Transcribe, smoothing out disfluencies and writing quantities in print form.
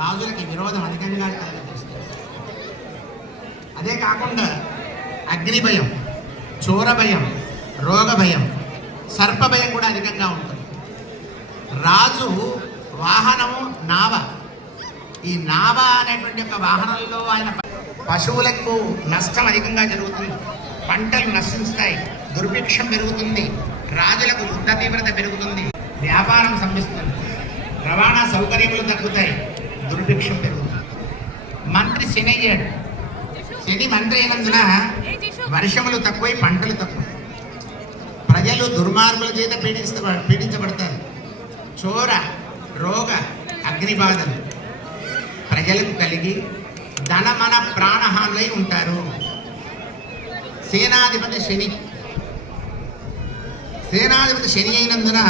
రాజులకి విరోధం అధికంగా కలుగజేస్తుంది. అదే కాకుండా అగ్ని భయం, చోర భయం, రోగ భయం, సర్ప భయం కూడా అధికంగా ఉంటుంది. రాజు వాహనము నావ. ఈ నావ అనేటువంటి యొక్క వాహనంలో ఆయన పశువులకు నష్టం అధికంగా జరుగుతుంది, పంటలు నశిస్తాయి, దుర్భిక్షం పెరుగుతుంది, రాజులకు యుద్ధ తీవ్రత పెరుగుతుంది, వ్యాపారం సంభిస్తుంది, రవాణా సౌకర్యములు తగ్గుతాయి, దుర్భిక్షం పెరుగుతుంది. మంత్రి శని అయ్యాడు. శని మంత్రి అయినందున వర్షములు తక్కువై పంటలు తక్కువ, ప్రజలు దుర్మార్గుల చేత పీడించబడతారు. చోర, రోగ, అగ్నిబాధలు ప్రజలకు కలిగి ధనమన ప్రాణహానులై ఉంటారు. సేనాధిపతి శని అయినందున